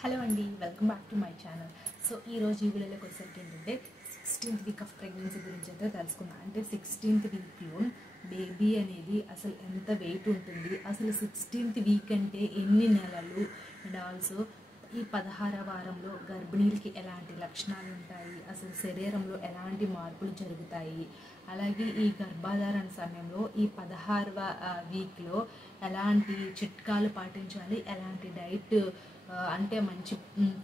Hello అండి, welcome back to my channel. So ఈరోజు ఈ వీడియోలోకి వచ్చేసరికి ఏంటంటే 16th వీక్ ఆఫ్ ప్రెగ్నెన్సీ గురించి అయితే తెలుసుకుందాం. అంటే 16th వీక్లో బేబీ అనేది అసలు ఎంత వెయిట్ ఉంటుంది, అసలు 16th వీక్ అంటే ఎన్ని నెలలు, అండ్ ఆల్సో ఈ 16వ వారంలో గర్భిణీలకి ఎలాంటి లక్షణాలు ఉంటాయి, అసలు శరీరంలో ఎలాంటి మార్పులు జరుగుతాయి, అలాగే ఈ గర్భధారణ సమయంలో ఈ 16వ వీక్లో ఎలాంటి చిట్కాలు పాటించాలి, ఎలాంటి డైట్ అంటే మంచి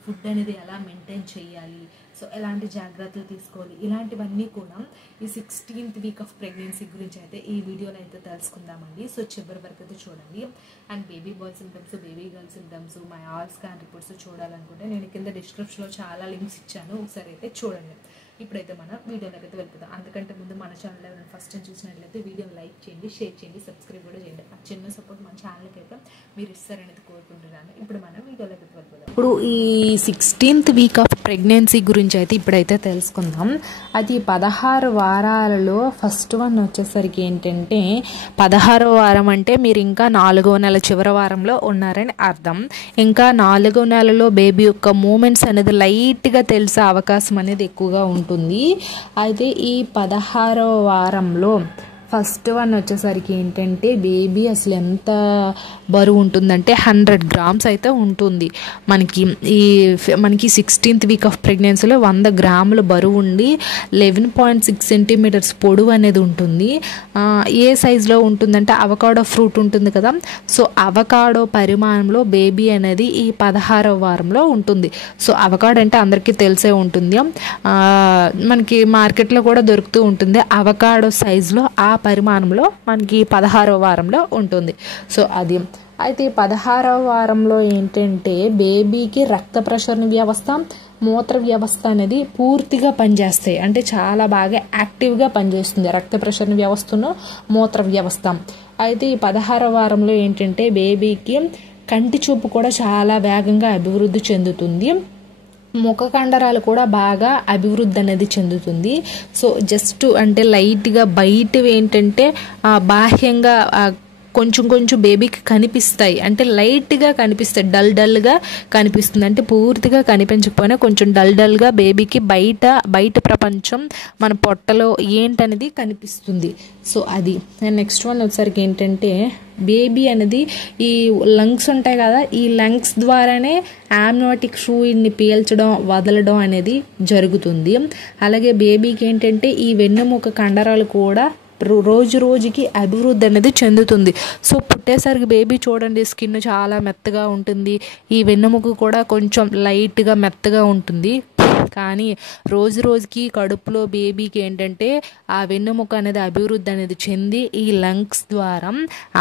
ఫుడ్ అనేది ఎలా మెయింటైన్ చేయాలి, సో ఎలాంటి జాగ్రత్తలు తీసుకోవాలి, ఇలాంటివన్నీ కూడా ఈ 16th వీక్ ఆఫ్ ప్రెగ్నెన్సీ గురించి అయితే ఈ వీడియోలో అయితే తెలుసుకుందామండి. సో చివరి వరకు అయితే చూడండి. And baby bye symptoms, baby girl symptoms, my all scan reports చూడాలనుకుంటే నేను కింద డిస్క్రిప్షన్లో చాలా లింక్స్ ఇచ్చాను, ఒకసారి అయితే చూడండి. ఇప్పుడైతే మనం వీడియోలోకి అయితే వెళ్ళిపోతాం. అందుకంటే ముందు మన ఛానల్ ఎవరైనా ఫస్ట్ టైం చూసినట్లయితే వీడియోని లైక్ చేయండి, షేర్ చేయండి, సబ్స్క్రైబ్ కూడా చేయండి. ఆ చిన్న సపోర్ట్ మన ఛానల్కి అయితే మీరు ఇస్తారనేది కోరుకుంటున్నాను. ఇప్పుడు మనం వీడియోలోకి అయితే వెళ్ళిపోతాం. ఇప్పుడు ఈ 16th వీక్ ఆఫ్ ప్రెగ్నెన్సీ గురించి అయితే ఇప్పుడైతే తెలుసుకుందాం. అది 16 వారాలలో ఫస్ట్ వన్ వచ్చేసరికి ఏంటంటే 16వ వారం అంటే మీరు ఇంకా 4వ నెల చివరి వారంలో ఉన్నారని అర్థం. ఇంకా 4వ నెలలో బేబీ యొక్క మూమెంట్స్ అనేది లైట్గా తెలిసే అవకాశం అనేది ఎక్కువగా ఉంటుంది. అయితే ఈ 16వ వారంలో ఫస్ట్ వన్ వచ్చేసరికి ఏంటంటే బేబీ అసలు ఎంత బరువు ఉంటుందంటే 100 grams అయితే ఉంటుంది. మనకి 16th వీక్ ఆఫ్ ప్రెగ్నెన్సీలో 100 గ్రాముల బరువు ఉండి 11.6 సెంటీమీటర్స్ పొడవు అనేది ఉంటుంది. ఏ సైజులో ఉంటుందంటే అవకాడో ఫ్రూట్ ఉంటుంది కదా, సో అవకాడో పరిమాణంలో బేబీ అనేది ఈ 16వ వారంలో ఉంటుంది. సో అవకాడో అంటే అందరికీ తెలిసే ఉంటుంది, మనకి మార్కెట్లో కూడా దొరుకుతూ ఉంటుంది. అవకాడో సైజులో ఆ పరిమాణంలో మనకి 16వ వారంలో ఉంటుంది. సో అది అయితే 16వ వారంలో ఏంటంటే బేబీకి రక్త ప్రసరణ వ్యవస్థ, మూత్ర వ్యవస్థ అనేది పూర్తిగా పనిచేస్తాయి. అంటే చాలా బాగా యాక్టివ్గా పనిచేస్తుంది రక్త ప్రసరణ వ్యవస్థను, మూత్ర వ్యవస్థ. అయితే ఈ 16వ వారంలో ఏంటంటే బేబీకి కంటి చూపు కూడా చాలా వేగంగా అభివృద్ధి చెందుతుంది. ముఖ కండరాలు కూడా బాగా అభివృద్ధి అనేది చెందుతుంది. సో జస్ట్ అంటే లైట్గా బయటవి ఏంటంటే బాహ్యంగా కొంచెం బేబీకి కనిపిస్తాయి, అంటే లైట్గా కనిపిస్తాయి, డల్గా కనిపిస్తుంది. అంటే పూర్తిగా కనిపించకపోయినా కొంచెం డల్గా బేబీకి బయట ప్రపంచం మన పొట్టలో ఏంటనేది కనిపిస్తుంది. సో అది నెక్స్ట్ వన్ వచ్చేసరికి ఏంటంటే బేబీ అనేది ఈ లంగ్స్ ఉంటాయి కదా, ఈ లంగ్స్ ద్వారానే ఆమ్నియోటిక్ ఫ్లూయిడ్ని పీల్చడం, వదలడం అనేది జరుగుతుంది. అలాగే బేబీకి ఏంటంటే ఈ వెన్నెముక కండరాలు కూడా రోజుకి అభివృద్ధి అనేది చెందుతుంది. సో పుట్టేసరికి బేబీ చూడండి స్కిన్ చాలా మెత్తగా ఉంటుంది, ఈ వెన్నెముక కూడా కొంచెం లైట్గా మెత్తగా ఉంటుంది. కానీ రోజుకి కడుపులో బేబీకి ఏంటంటే ఆ వెన్నెముక అనేది అభివృద్ధి అనేది చెంది ఈ లంగ్స్ ద్వారా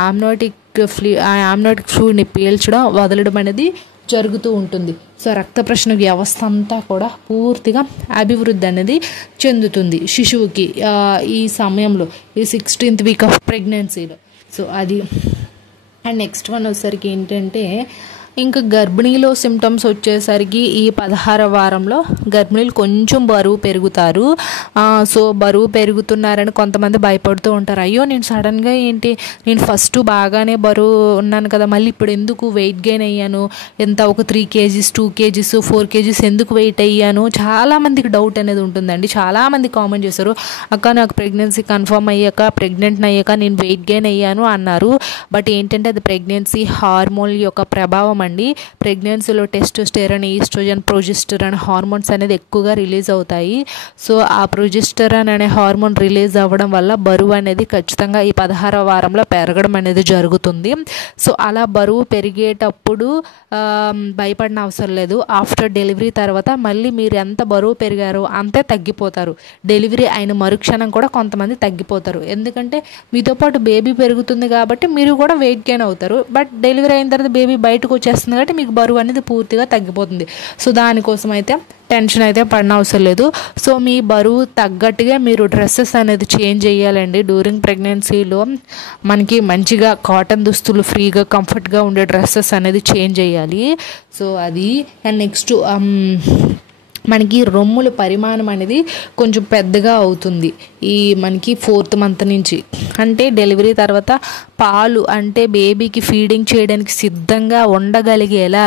ఆమ్నియోటిక్ ఫ్లూయిడ్ని పీల్చడం, వదలడం అనేది జరుగుతూ ఉంటుంది. సో రక్త ప్రసరణ వ్యవస్థ అంతా కూడా పూర్తిగా అభివృద్ధి అనేది చెందుతుంది శిశువుకి ఈ సమయంలో, ఈ 16th వీక్ ఆఫ్ ప్రెగ్నెన్సీలో. సో అది అండ్ నెక్స్ట్ వన్ వచ్చేసరికి ఏంటంటే ఇంకా గర్భిణీలో సిమ్టమ్స్ వచ్చేసరికి ఈ 16వ వారంలో గర్భిణీలు కొంచెం బరువు పెరుగుతారు. సో బరువు పెరుగుతున్నారని కొంతమంది భయపడుతూ ఉంటారు. అయ్యో నేను సడన్గా ఏంటి, నేను ఫస్ట్ బాగానే బరువు ఉన్నాను కదా, మళ్ళీ ఇప్పుడు ఎందుకు వెయిట్ గెయిన్ అయ్యాను, ఎంత ఒక 3 kgs 2 kgs 4 kgs ఎందుకు వెయిట్ అయ్యాను, చాలామందికి డౌట్ అనేది ఉంటుందండి. చాలామంది కామెంట్ చేశారు, అక్క నాకు ప్రెగ్నెన్సీ కన్ఫర్మ్ అయ్యాక, ప్రెగ్నెంట్ అయ్యాక నేను వెయిట్ గెయిన్ అయ్యాను అన్నారు. బట్ ఏంటంటే అది ప్రెగ్నెన్సీ హార్మోన్ యొక్క ప్రభావం అండి. ప్రెగ్నెన్సీలో టెస్టోస్టెరాన్, ఈస్ట్రోజన్, ప్రొజెస్టెరాన్ హార్మోన్స్ అనేది ఎక్కువగా రిలీజ్ అవుతాయి. సో ఆ ప్రొజెస్టెరాన్ అనే హార్మోన్ రిలీజ్ అవ్వడం వల్ల బరువు అనేది ఖచ్చితంగా ఈ 16వ వారంలో పెరగడం అనేది జరుగుతుంది. సో అలా బరువు పెరిగేటప్పుడు భయపడిన అవసరం లేదు. ఆఫ్టర్ డెలివరీ తర్వాత మళ్ళీ మీరు ఎంత బరువు పెరిగారో అంతే తగ్గిపోతారు. డెలివరీ అయిన మరుక్షణం కూడా కొంతమంది తగ్గిపోతారు, ఎందుకంటే మీతో పాటు బేబీ పెరుగుతుంది కాబట్టి మీరు కూడా వెయిట్ గెయిన్ అవుతారు. బట్ డెలివరీ అయిన తర్వాత బేబీ బయటకు వచ్చేస్తుంది కాబట్టి మీకు బరువు అనేది పూర్తిగా తగ్గిపోతుంది. సో దానికోసం అయితే టెన్షన్ అయితే పడిన అవసరం లేదు. సో మీ బరువు తగ్గట్టుగా మీరు డ్రెస్సెస్ అనేది చేంజ్ చేయాలండి. డ్యూరింగ్ ప్రెగ్నెన్సీలో మనకి మంచిగా కాటన్ దుస్తులు, ఫ్రీగా కంఫర్ట్గా ఉండే డ్రెస్సెస్ అనేది చేంజ్ చేయాలి. సో అది అండ్ నెక్స్ట్ మనకి రొమ్ముల పరిమాణం అనేది కొంచెం పెద్దగా అవుతుంది ఈ మనకి 4th మంత్ నుంచి. అంటే డెలివరీ తర్వాత పాలు అంటే బేబీకి ఫీడింగ్ చేయడానికి సిద్ధంగా ఉండగలిగేలా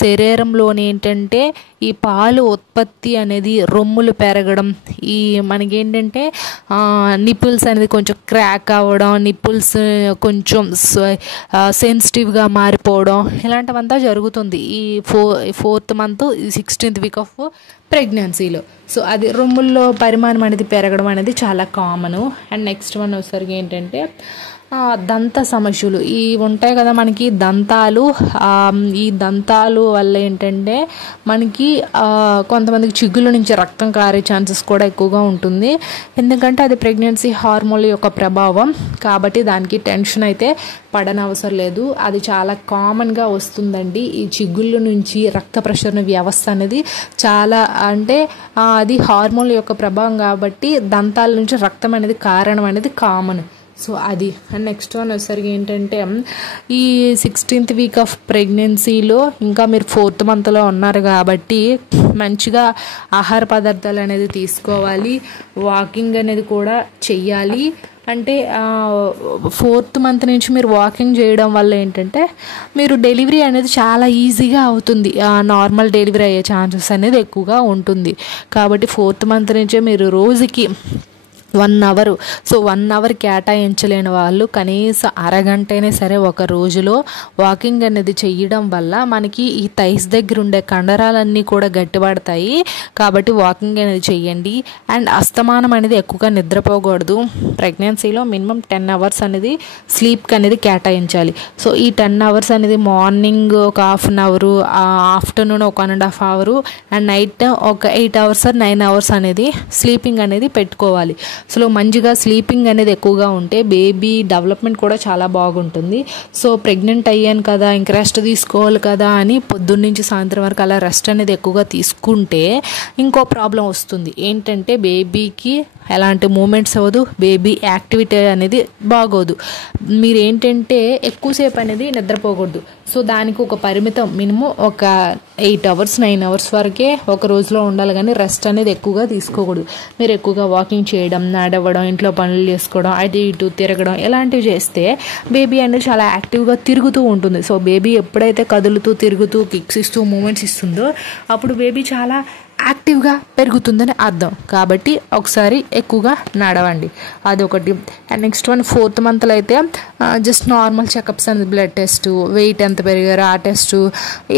శరీరంలోని ఏంటంటే ఈ పాలు ఉత్పత్తి అనేది రొమ్ములు పెరగడం, ఈ మనకేంటంటే నిప్పుల్స్ అనేది కొంచెం క్రాక్ అవ్వడం, నిప్పుల్స్ కొంచెం సెన్సిటివ్గా మారిపోవడం ఇలాంటివంతా జరుగుతుంది ఈ 4th month 16th week off ప్రెగ్నెన్సీలో. సో అది రొమ్ముల్లో పరిమాణం అనేది పెరగడం అనేది చాలా కామను. అండ్ నెక్స్ట్ వన్ వచ్చేసరికి ఏంటంటే దంత సమస్యలు ఈ ఉంటాయి కదా మనకి దంతాలు. ఈ దంతాలు వల్ల ఏంటంటే మనకి కొంతమందికి చిగుళ్ళ నుంచి రక్తం కారే ఛాన్సెస్ కూడా ఎక్కువగా ఉంటుంది, ఎందుకంటే అది ప్రెగ్నెన్సీ హార్మోన్ల యొక్క ప్రభావం. కాబట్టి దానికి టెన్షన్ అయితే పడనవసరం లేదు, అది చాలా కామన్గా వస్తుందండి. ఈ చిగుళ్ళ నుంచి రక్త ప్రసరణ వ్యవస్థ అనేది చాలా అంటే అది హార్మోన్ల యొక్క ప్రభావం కాబట్టి దంతాల నుంచి రక్తం అనేది కారణం అనేది కామన్. సో అది. అండ్ నెక్స్ట్ వన్ వచ్చేసరికి ఏంటంటే ఈ 16th వీక్ ఆఫ్ ప్రెగ్నెన్సీలో ఇంకా మీరు 4th మంత్లో ఉన్నారు కాబట్టి మంచిగా ఆహార పదార్థాలు అనేది తీసుకోవాలి, వాకింగ్ అనేది కూడా చెయ్యాలి. అంటే 4th మంత్ నుంచి మీరు వాకింగ్ చేయడం వల్ల ఏంటంటే మీరు డెలివరీ అనేది చాలా ఈజీగా అవుతుంది, నార్మల్ డెలివరీ అయ్యే ఛాన్సెస్ అనేది ఎక్కువగా ఉంటుంది. కాబట్టి 4th మంత్ నుంచే మీరు రోజుకి 1 అవర్, సో 1 అవర్ కేటాయించలేని వాళ్ళు కనీసం అరగంట అయినా సరే ఒక రోజులో వాకింగ్ అనేది చేయడం వల్ల మనకి ఈ థైస్ దగ్గర ఉండే కండరాలన్నీ కూడా గట్టిపడతాయి. కాబట్టి వాకింగ్ అనేది చెయ్యండి. అండ్ అస్తమానం అనేది ఎక్కువగా నిద్రపోకూడదు. ప్రెగ్నెన్సీలో మినిమం 10 అవర్స్ అనేది స్లీప్కి అనేది కేటాయించాలి. సో ఈ 10 అవర్స్ అనేది మార్నింగ్ ఒక 1/2 అవరు, ఆఫ్టర్నూన్ ఒక 1.5 అవరు, అండ్ నైట్ ఒక 8 అవర్స్ 9 అవర్స్ అనేది స్లీపింగ్ అనేది పెట్టుకోవాలి. సో మంచిగా స్లీపింగ్ అనేది ఎక్కువగా ఉంటే బేబీ డెవలప్మెంట్ కూడా చాలా బాగుంటుంది. సో ప్రెగ్నెంట్ అయ్యాను కదా ఇంక రెస్ట్ తీసుకోవాలి కదా అని పొద్దున్నుంచి సాయంత్రం వరకు అలా రెస్ట్ అనేది ఎక్కువగా తీసుకుంటే ఇంకో ప్రాబ్లం వస్తుంది. ఏంటంటే బేబీకి ఎలాంటి మూమెంట్స్ అవ్వదు, బేబీ యాక్టివిటీ అనేది బాగోదు. మీరు ఏంటంటే ఎక్కువసేపు అనేది నిద్రపోకూడదు. సో దానికి ఒక పరిమితం మినిమం ఒక 8 అవర్స్ 9 అవర్స్ వరకే ఒక రోజులో ఉండాలి, కానీ రెస్ట్ అనేది ఎక్కువగా తీసుకోకూడదు. మీరు ఎక్కువగా వాకింగ్ చేయడం, నడవడం, ఇంట్లో పనులు చేసుకోవడం, అటు ఇటు తిరగడం ఇలాంటివి చేస్తే బేబీ అనేది చాలా యాక్టివ్గా తిరుగుతూ ఉంటుంది. సో బేబీ ఎప్పుడైతే కదులుతూ తిరుగుతూ కిక్స్ ఇస్తూ మూమెంట్స్ ఇస్తుందో అప్పుడు బేబీ చాలా యాక్టివ్గా పెరుగుతుందని అర్థం. కాబట్టి ఒకసారి ఎక్కువగా నడవండి, అదొకటి. అండ్ నెక్స్ట్ వన్ 4th మంత్లో అయితే జస్ట్ నార్మల్ చెకప్స్ అనేది బ్లడ్ టెస్ట్, వెయిట్ ఎంత పెరిగారో ఆ టెస్ట్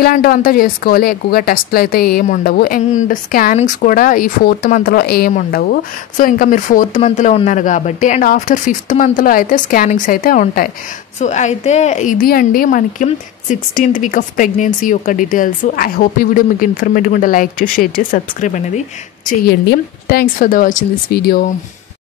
ఇలాంటివంతా చేసుకోవాలి. ఎక్కువగా టెస్ట్లు అయితే ఏమి ఉండవు. అండ్ స్కానింగ్స్ కూడా ఈ 4th మంత్లో ఏమి ఉండవు. సో ఇంకా మీరు 4th మంత్లో ఉన్నారు కాబట్టి అండ్ ఆఫ్టర్ 5th మంత్లో అయితే స్కానింగ్స్ అయితే ఉంటాయి. సో అయితే ఇది అండి మనకి 16th వీక్ ఆఫ్ ప్రెగ్నెన్సీ యొక్క డీటెయిల్స్. ఐ హోప్ ఈ వీడియో మీకు ఇన్ఫర్మేటివ్గా ఉంటే లైక్ చేసి షేర్ చేసి సబ్స్క్రైబ్ అనేది చెయ్యండి. Thanks for the watching this video.